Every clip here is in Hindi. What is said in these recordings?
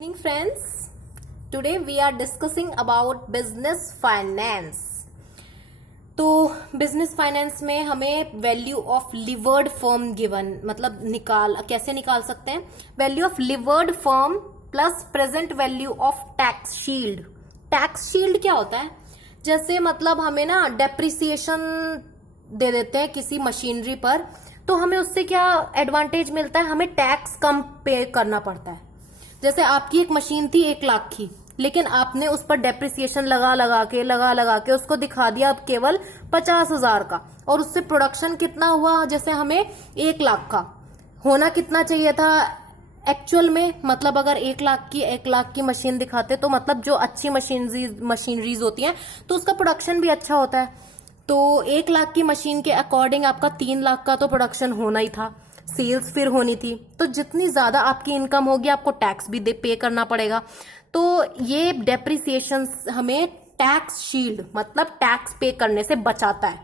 Evening friends, today we are discussing about business finance. तो बिजनेस फाइनेंस में हमें value of levered firm given मतलब कैसे निकाल सकते हैं value of levered firm plus present value of tax shield. Tax shield क्या होता है? जैसे मतलब हमें ना डेप्रिसिएशन दे देते हैं किसी मशीनरी पर, तो हमें उससे क्या एडवांटेज मिलता है? हमें टैक्स कम पे करना पड़ता है। जैसे आपकी एक मशीन थी 1 लाख की, लेकिन आपने उस पर डेप्रिसिएशन लगा लगा के उसको दिखा दिया अब केवल 50,000 का, और उससे प्रोडक्शन कितना हुआ? जैसे हमें 1 लाख का होना कितना चाहिए था एक्चुअल में? मतलब अगर 1 लाख की मशीन दिखाते तो मतलब जो अच्छी मशीनरीज होती हैं तो उसका प्रोडक्शन भी अच्छा होता है। तो 1 लाख की मशीन के अकॉर्डिंग आपका 3 लाख का तो प्रोडक्शन होना ही था, सेल्स फिर होनी थी। तो जितनी ज्यादा आपकी इनकम होगी आपको टैक्स भी पे करना पड़ेगा। तो ये डेप्रिसिएशन हमें टैक्स शील्ड मतलब टैक्स पे करने से बचाता है,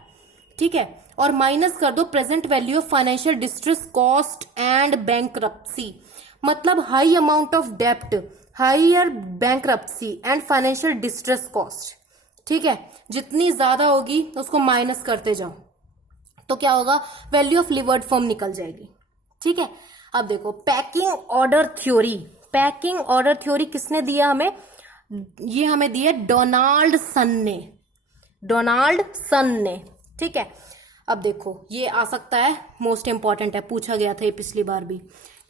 ठीक है। और माइनस कर दो present value of financial distress cost and bankruptcy, मतलब हाई अमाउंट ऑफ डेप्ट, higher bankruptcy and financial distress cost, ठीक है। जितनी ज्यादा होगी उसको माइनस करते जाओ तो क्या होगा? वैल्यू ऑफ लिवर्ड फर्म निकल जाएगी, ठीक है। अब देखो packing order theory. Packing order theory किसने दिया हमें? ये हमें दिया डोनाल्ड सन ने, ठीक है। अब देखो ये आ सकता है, मोस्ट इंपॉर्टेंट है, पूछा गया था ये पिछली बार भी।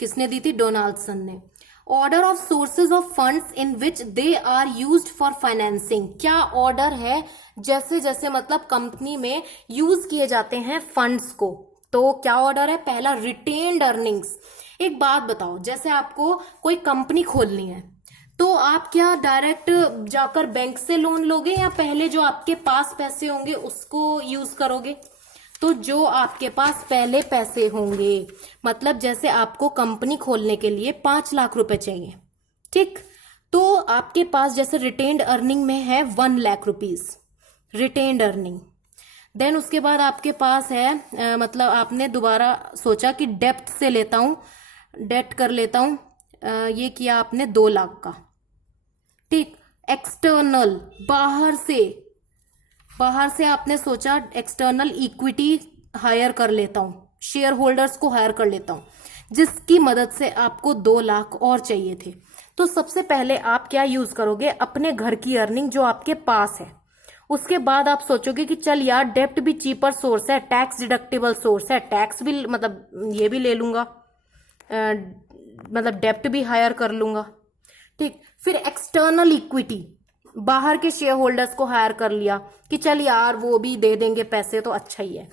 किसने दी थी? डोनाल्ड सन ने। Order of sources of funds in which they are used for financing. क्या ऑर्डर है? जैसे जैसे मतलब कंपनी में यूज किए जाते हैं फंड्स को, तो क्या ऑर्डर है? पहला रिटेन्ड अर्निंग्स। एक बात बताओ, जैसे आपको कोई कंपनी खोलनी है तो आप क्या डायरेक्ट जाकर बैंक से लोन लोगे या पहले जो आपके पास पैसे होंगे उसको यूज करोगे? तो जो आपके पास पहले पैसे होंगे, मतलब जैसे आपको कंपनी खोलने के लिए 5 लाख रुपए चाहिए, ठीक, तो आपके पास जैसे रिटेन्ड अर्निंग में है 1 lakh rupees retained earning. Then उसके बाद आपके पास है मतलब आपने दोबारा सोचा कि डेप्थ से लेता हूं, डेट कर लेता हूं, ये किया आपने 2 लाख का, ठीक। एक्सटर्नल बाहर से आपने सोचा एक्सटर्नल इक्विटी हायर कर लेता हूं, शेयर होल्डर्स को हायर कर लेता हूं, जिसकी मदद से आपको 2 लाख और चाहिए थे। तो सबसे पहले आप क्या यूज करोगे? अपने घर की अर्निंग जो आपके पास है। उसके बाद आप सोचोगे कि चल यार डेप्ट भी चीपर सोर्स है, टैक्स डिडक्टेबल सोर्स है, टैक्स भी मतलब ये भी ले लूंगा, मतलब डेप्ट भी हायर कर लूंगा, ठीक। फिर एक्सटर्नल इक्विटी, बाहर के शेयर होल्डर्स को हायर कर लिया कि चल यार वो भी दे देंगे पैसे तो अच्छा ही है।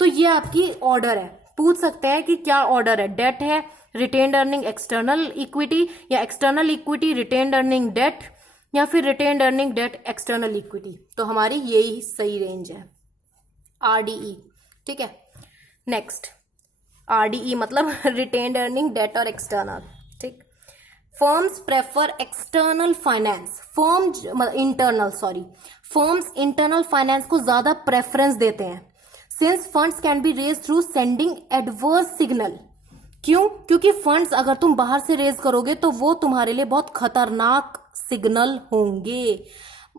तो ये आपकी ऑर्डर है। पूछ सकते हैं कि क्या ऑर्डर है? डेट है, रिटेन्ड अर्निंग एक्सटर्नल इक्विटी, या external equity retained earning debt, या फिर retained earning debt external equity. तो हमारी यही सही रेंज है, आरडीई, ठीक है। नेक्स्ट आरडीई मतलब रिटेन्ड अर्निंग डेट और एक्सटर्नल, ठीक। Firms prefer external finance, firms internal finance को ज्यादा प्रेफरेंस देते हैं, since funds can be raise through sending adverse signal. क्यों? क्योंकि फंड्स अगर तुम बाहर से रेज करोगे तो वो तुम्हारे लिए बहुत खतरनाक सिग्नल होंगे।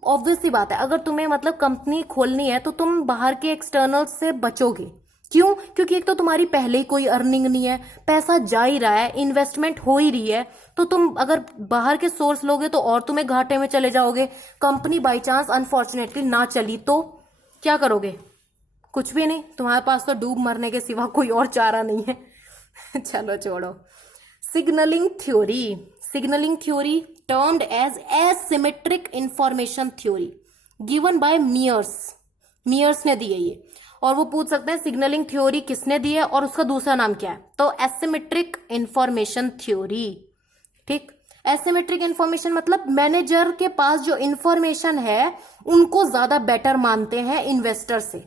ऑब्वियस सी बात है, अगर तुम्हें मतलब कंपनी खोलनी है तो तुम बाहर के एक्सटर्नल से बचोगे। क्यों? क्योंकि एक तो तुम्हारी पहले ही कोई अर्निंग नहीं है, पैसा जा ही रहा है, इन्वेस्टमेंट हो ही रही है, तो तुम अगर बाहर के सोर्स लोगे तो और तुम्हें घाटे में चले जाओगे। कंपनी बाई चांस अनफॉर्चुनेटली ना चली तो क्या करोगे? कुछ भी नहीं, तुम्हारे पास तो डूब मरने के सिवा कोई और चारा नहीं है। चलो छोड़ो। Signalling theory termed as asymmetric information theory given by Myers ने दी है ये। और वो पूछ सकते हैं सिग्नलिंग थ्योरी किसने दी है और उसका दूसरा नाम क्या है? तो एसिमेट्रिक इंफॉर्मेशन थ्योरी, ठीक। एसिमेट्रिक इंफॉर्मेशन मतलब मैनेजर के पास जो इंफॉर्मेशन है उनको ज्यादा बेटर मानते हैं इन्वेस्टर से,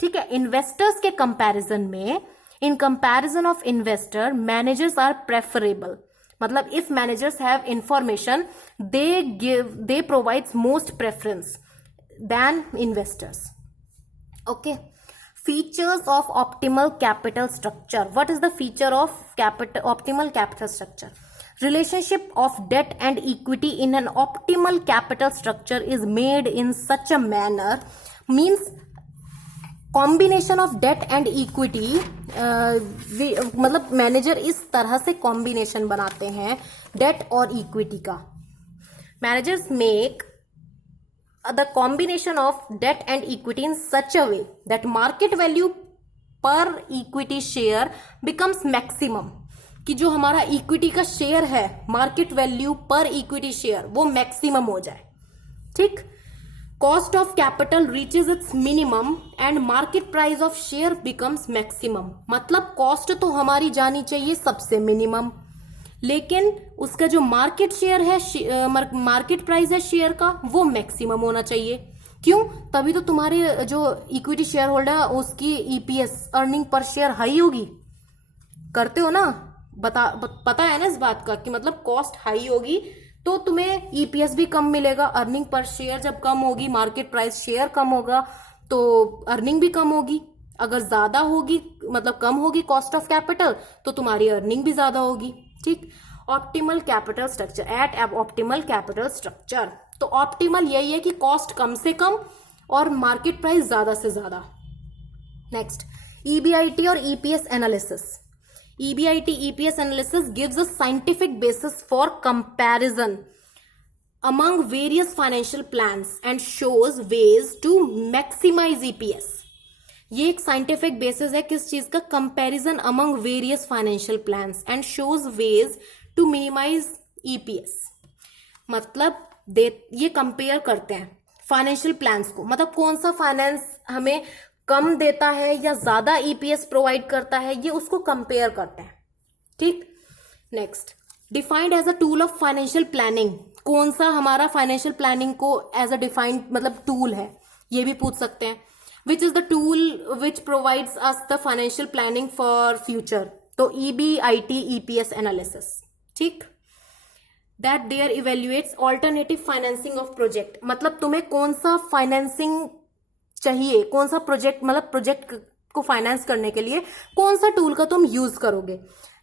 ठीक है। इन्वेस्टर्स के कंपैरिजन में, in comparison of investor, managers are preferable, मतलब if managers have information they provides most preference than investors, okay. Features of optimal capital structure. What is the feature of optimal capital structure? Relationship of debt and equity in an optimal capital structure is made in such a manner, means combination of debt and equity, मतलब मैनेजर इस तरह से कॉम्बिनेशन बनाते हैं डेट और इक्विटी का. Managers make the combination of debt and equity in such a way that market value per equity share becomes maximum, कि जो हमारा इक्विटी का शेयर है मार्केट वैल्यू पर इक्विटी शेयर वो मैक्सिमम हो जाए. ठीक. Cost of capital reaches it's minimum and market price of share becomes maximum. मतलब कॉस्ट तो हमारी जानी चाहिए सबसे मिनिमम, लेकिन उसका जो मार्केट शेयर है, मार्केट प्राइस है शेयर का, वो मैक्सिमम होना चाहिए. क्यों? तभी तो तुम्हारे जो इक्विटी शेयर होल्डर है उसकी EPS earning per share high होगी. करते हो ना, पता है ना इस बात का कि मतलब कॉस्ट हाई होगी तो तुम्हें ईपीएस भी कम मिलेगा. अर्निंग पर शेयर जब कम होगी, मार्केट प्राइस शेयर कम होगा तो अर्निंग भी कम होगी. अगर ज्यादा होगी मतलब कम होगी कॉस्ट ऑफ कैपिटल तो तुम्हारी अर्निंग भी ज्यादा होगी. ठीक. Optimal capital structure, at optimal capital structure. तो ऑप्टिमल यही है कि कॉस्ट कम से कम और मार्केट प्राइस ज्यादा से ज्यादा. नेक्स्ट, ईबीआईटी और EPS analysis. EBIT EPS analysis gives a scientific basis for comparison among various financial plans and shows ways to maximize EPS. ये एक साइंटिफिक बेसिस है किस चीज का? Comparison among various financial plans and shows ways to minimise EPS. मतलब ये कंपेयर करते हैं फाइनेंशियल प्लान्स को, मतलब कौन सा फाइनेंस हमें कम देता है या ज्यादा ईपीएस प्रोवाइड करता है, ये उसको कंपेयर करते हैं. ठीक. Next, defined as a tool of financial planning. कौन सा हमारा फाइनेंशियल प्लानिंग को एज अ डिफाइंड मतलब टूल है, ये भी पूछ सकते हैं. Which is the tool which provides us the financial planning for future? तो EBIT EPS analysis. ठीक. That there evaluates alternative financing of project. मतलब तुम्हें कौन सा फाइनेंसिंग चाहिए, कौन सा प्रोजेक्ट, मतलब प्रोजेक्ट को फाइनेंस करने के लिए कौन सा टूल का तुम यूज करोगे.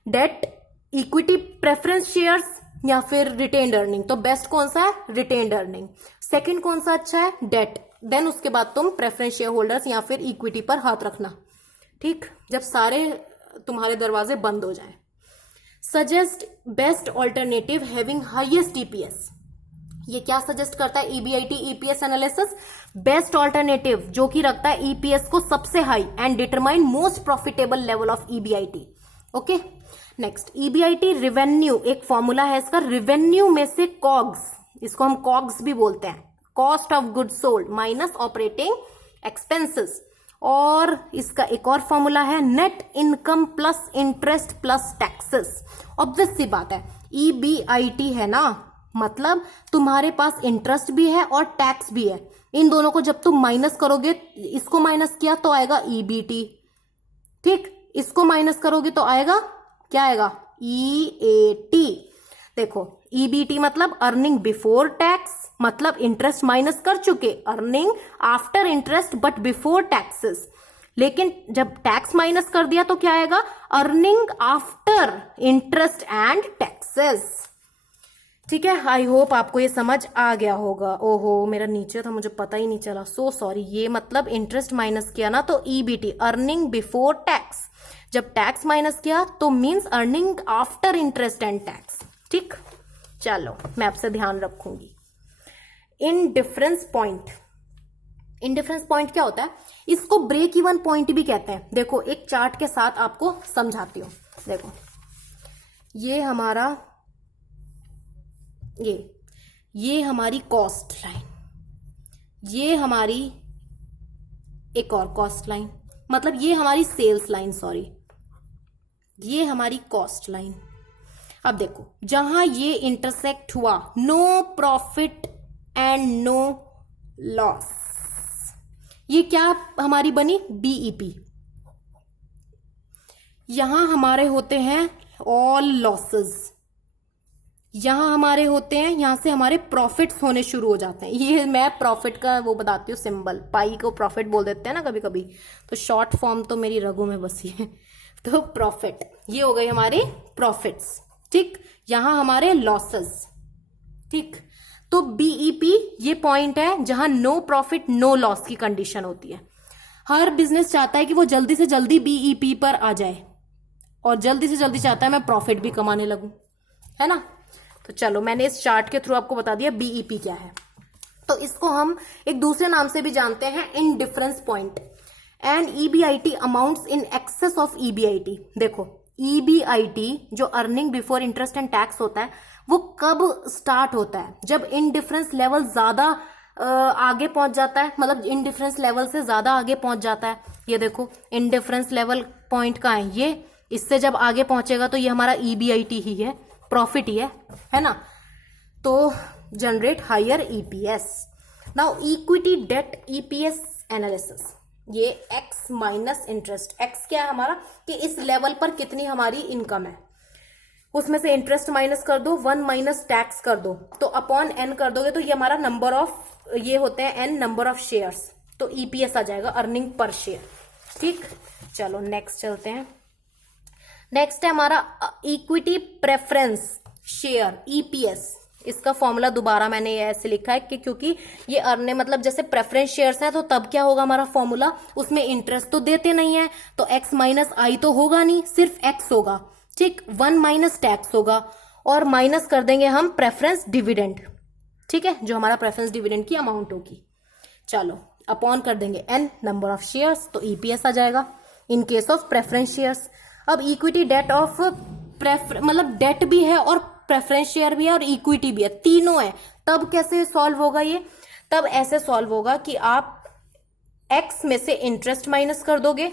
डेट, इक्विटी प्रेफरेंस शेयर्स या फिर रिटेन्ड अर्निंग. तो बेस्ट कौन सा है? Retained earning. सेकंड कौन सा अच्छा है? डेट. देन उसके बाद तुम प्रेफरेंस शेयर होल्डर्स या फिर इक्विटी पर हाथ रखना. ठीक. जब सारे तुम्हारे दरवाजे बंद हो जाएं. Suggest best alternative having highest EPS. ये क्या सजेस्ट करता है EBIT EPS analysis? Best alternative जो कि रखता है ईपीएस को सबसे high and determine most profitable level of EBIT. Okay. Next, EBIT revenue. एक फॉर्मूला है इसका, रिवेन्यू में से कॉग्स, इसको हम कॉग्स भी बोलते हैं, cost of good sold minus operating expenses. और इसका एक और फॉर्मूला है net income plus interest plus taxes. Obvious सी बात है, ईबीआईटी है ना, मतलब तुम्हारे पास इंटरेस्ट भी है और टैक्स भी है. इन दोनों को जब तुम माइनस करोगे, इसको माइनस किया तो आएगा ईबीटी. ठीक. इसको माइनस करोगे तो आएगा क्या? आएगा ईएटी. देखो, ईबीटी मतलब अर्निंग बिफोर टैक्स, मतलब इंटरेस्ट माइनस कर चुके, earning after interest but before taxes. लेकिन जब टैक्स माइनस कर दिया तो क्या आएगा? Earning after interest and taxes. ठीक है. आई होप आपको ये समझ आ गया होगा. ओहो, मेरा नीचे था, मुझे पता ही नहीं चला, सो सॉरी. ये मतलब इंटरेस्ट माइनस किया ना तो ईबीटी, अर्निंग बिफोर टैक्स. जब टैक्स माइनस किया तो means earning after interest and tax. ठीक. चलो, मैं आपसे ध्यान रखूंगी. Indifference point. इंडिफरेंस पॉइंट क्या होता है? इसको ब्रेक इवन पॉइंट भी कहते हैं. देखो, एक चार्ट के साथ आपको समझाती हूं. देखो, ये हमारा ये हमारी कॉस्ट लाइन, ये हमारी एक और कॉस्ट लाइन, मतलब ये हमारी सेल्स लाइन, सॉरी, ये हमारी कॉस्ट लाइन. अब देखो, जहां ये इंटरसेक्ट हुआ, no profit and no loss, ये क्या हमारी बनी? बीईपी. यहां हमारे होते हैं ऑल लॉसेस, यहां हमारे होते हैं, यहां से हमारे प्रॉफिट्स होने शुरू हो जाते हैं. ये मैं प्रॉफिट का वो बताती हूँ सिंबल, पाई को प्रॉफिट बोल देते हैं ना कभी कभी, तो शॉर्ट फॉर्म तो मेरी रगों में बसी है. तो प्रॉफिट, ये हो गई हमारी प्रॉफिट्स. ठीक, यहां हमारे लॉसेस। ठीक, तो बीईपी ये पॉइंट है जहां नो प्रॉफिट नो लॉस की कंडीशन होती है। हर बिजनेस चाहता है कि वो जल्दी से जल्दी बीईपी पर आ जाए और जल्दी से जल्दी चाहता है मैं प्रॉफिट भी कमाने लगूं, है ना। तो चलो मैंने इस चार्ट के थ्रू आपको बता दिया बीईपी क्या है। तो इसको हम एक दूसरे नाम से भी जानते हैं, in difference point. And EBIT amounts in excess of EBIT. देखो ईबीआईटी जो earning before interest and tax होता है वो कब स्टार्ट होता है, जब इन डिफरेंस लेवल ज्यादा आगे पहुंच जाता है, मतलब इन डिफरेंस लेवल से ज्यादा आगे पहुंच जाता है। ये देखो इन डिफरेंस लेवल पॉइंट का है ये, इससे जब आगे पहुंचेगा तो ये हमारा ईबीआईटी ही है, प्रॉफिट ही है ना। तो generate higher EPS. Now equity debt EPS analysis, ये एक्स माइनस इंटरेस्ट। एक्स क्या है हमारा कि इस लेवल पर कितनी हमारी इनकम है, उसमें से इंटरेस्ट माइनस कर दो, 1 माइनस टैक्स कर दो, तो अपॉन एन कर दोगे तो ये हमारा नंबर ऑफ, ये होते हैं एन नंबर ऑफ शेयर्स, तो ईपीएस आ जाएगा अर्निंग पर शेयर। ठीक, चलो नेक्स्ट चलते हैं। नेक्स्ट है हमारा इक्विटी प्रेफरेंस शेयर ईपीएस। इसका फॉर्मूला दोबारा मैंने ये ऐसे लिखा है कि क्योंकि ये अर्ने मतलब जैसे प्रेफरेंस शेयर्स हैं तो तब क्या होगा हमारा फॉर्मूला, उसमें इंटरेस्ट तो देते नहीं है तो एक्स माइनस आई तो होगा नहीं, सिर्फ एक्स होगा। ठीक, 1 माइनस टैक्स होगा और माइनस कर देंगे हम प्रेफरेंस डिविडेंड। ठीक है, जो हमारा प्रेफरेंस डिविडेंड की अमाउंट होगी। चलो अपॉन कर देंगे एन नंबर ऑफ शेयर्स, तो ईपीएस आ जाएगा in case of preference shares. अब इक्विटी डेट ऑफ मतलब डेट भी है और प्रेफरेंस शेयर भी है और इक्विटी भी है, तीनों है। तब कैसे सॉल्व होगा ये, तब ऐसे सॉल्व होगा कि आप एक्स में से इंटरेस्ट माइनस कर दोगे,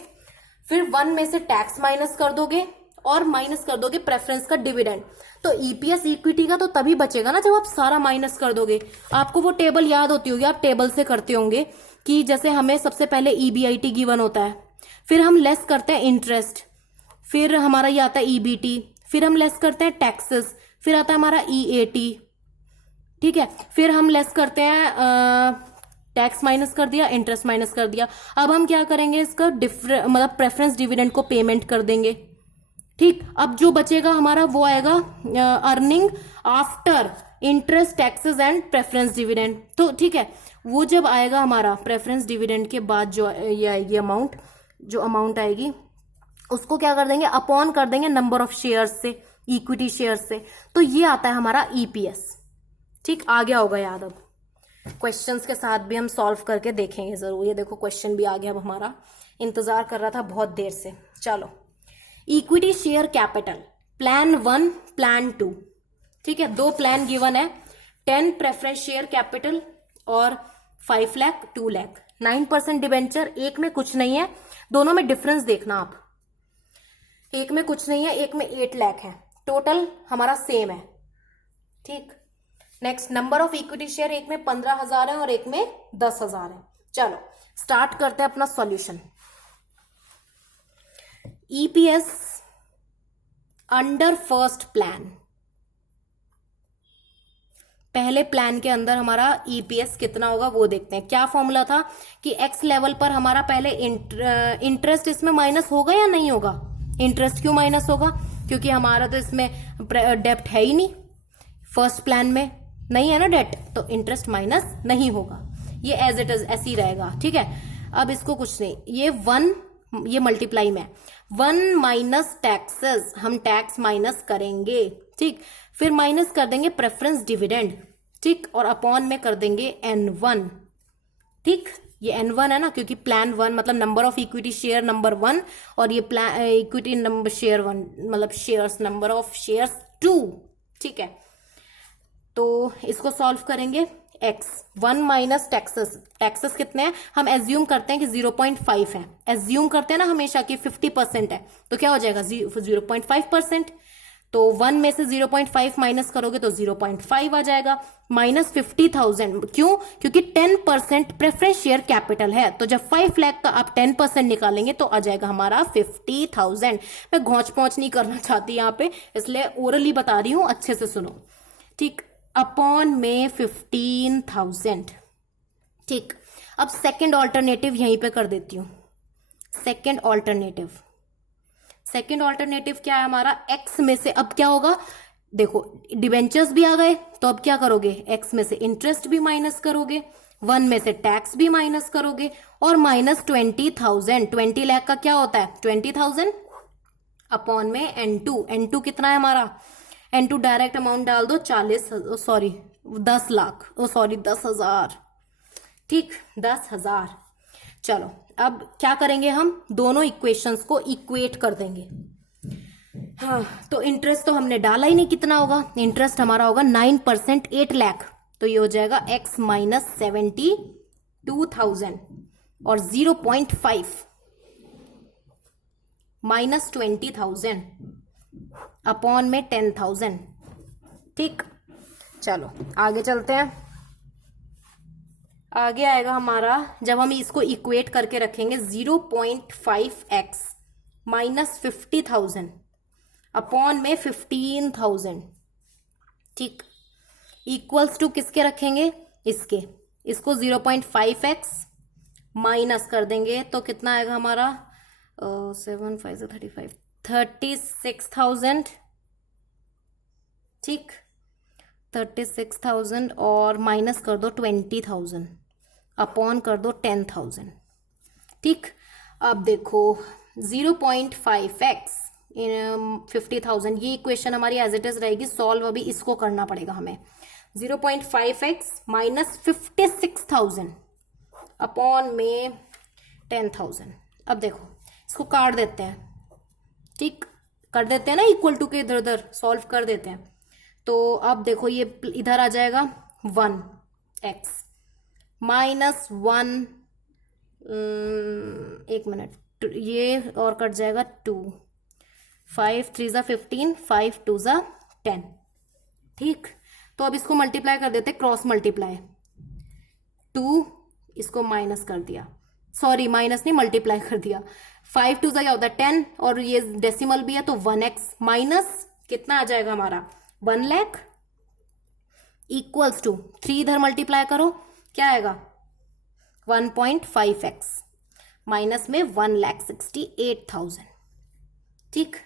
फिर 1 में से टैक्स माइनस कर दोगे और माइनस कर दोगे प्रेफरेंस का डिविडेंड। तो ईपीएस इक्विटी का तो तभी बचेगा ना जब आप सारा माइनस कर दोगे। आपको वो टेबल याद होती होगी, आप टेबल से करते होंगे कि जैसे हमें सबसे पहले ईबीआईटी गिवन होता है, फिर हम लेस करते हैं इंटरेस्ट, फिर हमारा ये आता है ईबीटी, फिर हम लेस करते हैं टैक्सेस, फिर आता है हमारा ईएटी। ठीक है, फिर हम लेस करते हैं टैक्स माइनस कर दिया, इंटरेस्ट माइनस कर दिया। अब हम क्या करेंगे, इसका मतलब प्रेफरेंस डिविडेंड को पेमेंट कर देंगे। ठीक, अब जो बचेगा हमारा वो आएगा earning after interest taxes and preference dividend. तो ठीक है, वो जब आएगा हमारा प्रेफरेंस डिविडेंड के बाद जो ये आएगी अमाउंट, जो अमाउंट आएगी उसको क्या कर देंगे, अपॉन कर देंगे नंबर ऑफ शेयर्स से, इक्विटी शेयर्स से, तो ये आता है हमारा ईपीएस। ठीक, आ गया होगा याद। अब क्वेश्चंस के साथ भी हम सॉल्व करके देखेंगे जरूर। ये देखो क्वेश्चन भी आ गया, अब हमारा इंतजार कर रहा था बहुत देर से। चलो, equity share capital plan 1 plan 2। ठीक है, 2 प्लान गिवन है, 10 प्रेफरेंस शेयर कैपिटल और 5 लाख 2 लाख, 9% डिबेंचर। एक में कुछ नहीं है, दोनों में डिफरेंस देखना आप, एक में कुछ नहीं है, एक में 8 लाख है, टोटल हमारा सेम है। ठीक, next number of equity share, एक में 15,000 है और एक में 10,000 है। चलो स्टार्ट करते हैं अपना solution. EPS under first plan, पहले प्लान के अंदर हमारा ईपीएस कितना होगा वो देखते हैं। क्या फॉर्मूला था कि एक्स लेवल पर हमारा पहले इंटरेस्ट इसमें माइनस होगा या नहीं होगा। इंटरेस्ट क्यों माइनस होगा, क्योंकि हमारा तो इसमें डेप्ट है ही नहीं, फर्स्ट प्लान में नहीं है ना डेट, तो इंटरेस्ट माइनस नहीं होगा, ये एज इट इज ऐसे ही रहेगा। ठीक है, अब इसको कुछ नहीं, ये 1 ये मल्टीप्लाई में 1 माइनस टैक्सेस, हम टैक्स माइनस करेंगे। ठीक, फिर माइनस कर देंगे प्रेफरेंस डिविडेंड। ठीक, और अपॉन में कर देंगे N1। ठीक, ये N1 है ना, क्योंकि प्लान 1 मतलब number of equity share number 1 और ये प्लान इक्विटी नंबर शेयर 1 मतलब शेयर्स नंबर ऑफ शेयर्स 2। ठीक है, तो इसको सॉल्व करेंगे। x 1 माइनस टैक्सेस, टैक्सेस कितने हैं, हम एज्यूम करते हैं कि 0.5 है, एज्यूम करते हैं ना हमेशा कि 50% है, तो क्या हो जाएगा 0.5%। तो 1 में से 0.5 माइनस करोगे तो 0.5 आ जाएगा, माइनस 50,000। क्यों, क्योंकि 10% प्रेफरेंस शेयर कैपिटल है, तो जब 5 लाख का आप 10% निकालेंगे तो आ जाएगा हमारा 50,000। मैं घोंच पहुंच नहीं करना चाहती यहाँ पे, इसलिए ओरली बता रही हूं, अच्छे से सुनो। ठीक, अपॉन में 15,000। ठीक, अब सेकंड ऑल्टरनेटिव यहीं पे कर देती हूं। सेकंड ऑल्टरनेटिव क्या है हमारा, एक्स में से अब क्या होगा, देखो डिबेंचर्स भी आ गए, तो अब क्या करोगे, एक्स में से इंटरेस्ट भी माइनस करोगे, 1 में से टैक्स भी माइनस करोगे, और माइनस 20,000, 20 लाख का क्या होता है 20,000 अपॉन में N2 कितना है हमारा, N2 डायरेक्ट अमाउंट डाल दो 10 लाख, 10,000, ठीक 10,000। चलो अब क्या करेंगे, हम दोनों इक्वेशंस को इक्वेट कर देंगे। हाँ, तो इंटरेस्ट तो हमने डाला ही नहीं, कितना होगा, इंटरेस्ट हमारा होगा 9%, 8 लाख, तो ये हो जाएगा x माइनस 72,000 और 0.5 माइनस 20,000 अपॉन में 10,000, ठीक। चलो आगे चलते हैं। आगे आएगा हमारा, जब हम इसको इक्वेट करके रखेंगे 0.5x माइनस 50,000 अपॉन में 15,000, ठीक, इक्वल्स टू किसके रखेंगे, इसको 0.5x माइनस कर देंगे तो कितना आएगा हमारा 7 5 35 36,000, ठीक 36,000 और माइनस कर दो 20,000 अपॉन कर दो 10,000, ठीक। अब देखो 0.5x इन 50,000, ये इक्वेशन हमारी एज इट इज रहेगी, सॉल्व अभी इसको करना पड़ेगा हमें। 0.5x माइनस 56,000 अपॉन में 10,000। अब देखो इसको काट देते हैं, ठीक कर देते हैं ना, इक्वल टू के इधर उधर सॉल्व कर देते हैं। तो अब देखो ये इधर आ जाएगा 1x माइनस 1, एक मिनट, ये और कट जाएगा 2, 5 3 ज़ा 15, 5 2 ज़ा 10, ठीक। तो अब इसको मल्टीप्लाई कर देते, क्रॉस मल्टीप्लाई, 2 इसको माइनस कर दिया, सॉरी माइनस नहीं मल्टीप्लाई कर दिया, 5 2 ज़ा क्या होता है 10, और ये डेसिमल भी है तो 1x माइनस कितना आ जाएगा हमारा 1 लाख इक्वल्स टू 3 इधर मल्टीप्लाई करो, क्या आएगा 1.5x माइनस में 1,68,000, ठीक।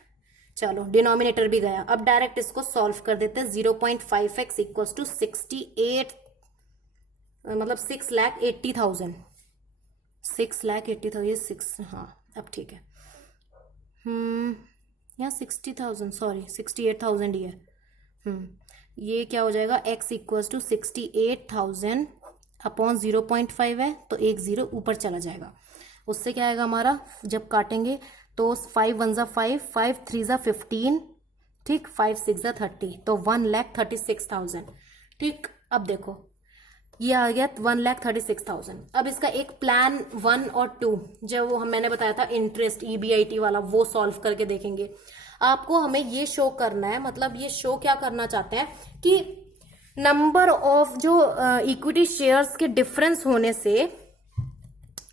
चलो डिनोमिनेटर भी गया, अब डायरेक्ट इसको सॉल्व कर देते हैं। 0.5x इक्वल्स टू 68 मतलब 6,80,000, 6,80,000, ये 6, हाँ अब ठीक है, यहाँ 60,000 सॉरी 68,000 ही है। ये क्या हो जाएगा, x इक्वल्स टू 68,000 अपॉन 0.5 है तो एक 0 ऊपर चला जाएगा, उससे क्या आएगा हमारा, जब काटेंगे तो 5 1 ज़ा 5, 5 3 ज़ा 15, ठीक 5 6 ज़ा 30, तो 1,36,000, ठीक। अब देखो ये आ गया 1,36,000। अब इसका एक प्लान 1 और 2 जब वो मैंने बताया था इंटरेस्ट EBIT वाला, वो सॉल्व करके देखेंगे। आपको हमें ये शो करना है, मतलब ये शो क्या करना चाहते हैं कि नंबर ऑफ जो इक्विटी शेयर्स के डिफरेंस होने से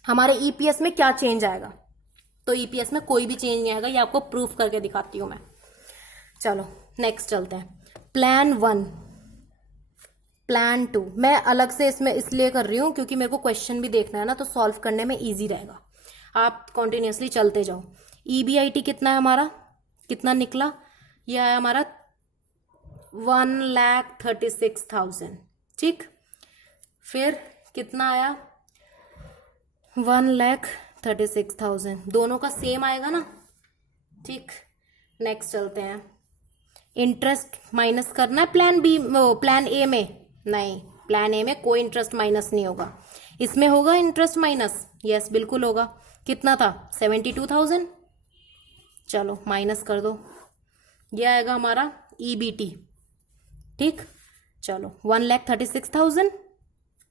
हमारे EPS में क्या चेंज आएगा। तो EPS में कोई भी चेंज नहीं आएगा, ये आपको प्रूफ करके दिखाती हूं मैं। चलो नेक्स्ट चलते हैं। प्लान 1, प्लान 2 मैं अलग से इसमें इसलिए कर रही हूं क्योंकि मेरे को क्वेश्चन भी देखना है ना, तो सॉल्व करने में इजी रहेगा। आप कॉन्टिन्यूसली चलते जाओ। EBIT कितना है हमारा, कितना निकला, यह है हमारा 1,36,000, ठीक। फिर कितना आया 1,36,000, दोनों का सेम आएगा ना, ठीक। नेक्स्ट चलते हैं। इंटरेस्ट माइनस करना है प्लान बी, प्लान ए में नहीं, प्लान ए में कोई इंटरेस्ट माइनस नहीं होगा, इसमें होगा इंटरेस्ट माइनस, यस बिल्कुल होगा। कितना था 72,000, चलो माइनस कर दो, ये आएगा हमारा EBT, ठीक। चलो 1,36,000,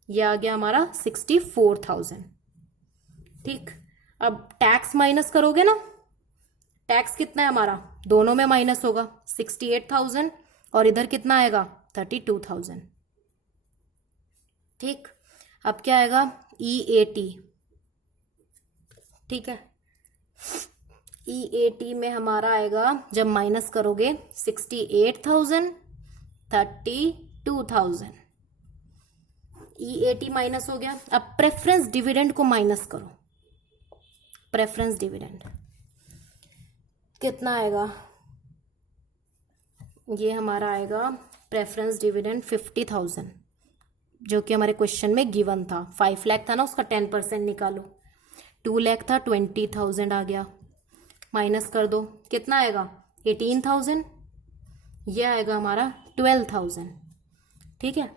ये आ गया हमारा 64,000, ठीक। अब टैक्स माइनस करोगे ना, टैक्स कितना है हमारा, दोनों में माइनस होगा, 68,000 और इधर कितना आएगा 32,000, ठीक। अब क्या आएगा EAT, ठीक है। EAT में हमारा आएगा जब माइनस करोगे 68,000, 32,000, EAT माइनस हो गया। अब प्रेफरेंस डिविडेंड को माइनस करो, प्रेफरेंस डिविडेंड कितना आएगा ये हमारा आएगा प्रेफरेंस डिविडेंड 50,000, जो कि हमारे क्वेश्चन में गिवन था। 5 लाख था ना, उसका 10% निकालो। 2 लाख था, 20,000 आ गया, माइनस कर दो, कितना आएगा 18,000। ये आएगा हमारा 12,000। ठीक है,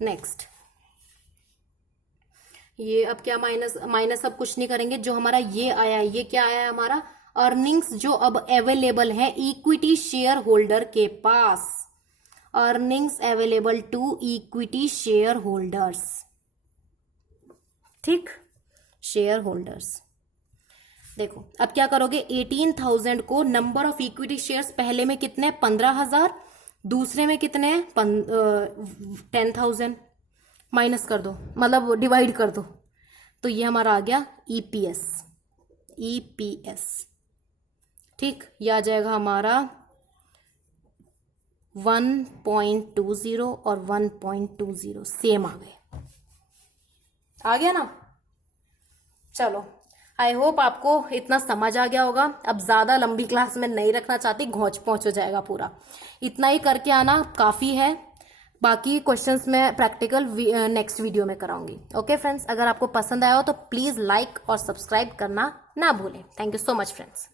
नेक्स्ट ये अब क्या माइनस अब कुछ नहीं करेंगे। जो हमारा ये आया, ये क्या आया है हमारा अर्निंग्स, जो अब अवेलेबल है इक्विटी शेयर होल्डर के पास। Earnings available to equity share holders. ठीक, शेयर होल्डर्स। देखो अब क्या करोगे, 18,000 को नंबर ऑफ इक्विटी शेयर्स पहले में कितने 15,000, दूसरे में कितने 10,000, माइनस कर दो, मतलब डिवाइड कर दो, तो ये हमारा आ गया ईपीएस। ईपीएस ठीक, ये आ जाएगा हमारा 1.20 और 1.20 सेम आ गए। आ गया ना। चलो, आई होप आपको इतना समझ आ गया होगा। अब ज्यादा लंबी क्लास में नहीं रखना चाहती, घोंच पहुंच हो जाएगा पूरा। इतना ही करके आना काफी है, बाकी क्वेश्चंस मैं प्रैक्टिकल नेक्स्ट वीडियो में कराऊंगी। ओके फ्रेंड्स, अगर आपको पसंद आया हो तो प्लीज लाइक और सब्सक्राइब करना ना भूलें। Thank you so much friends.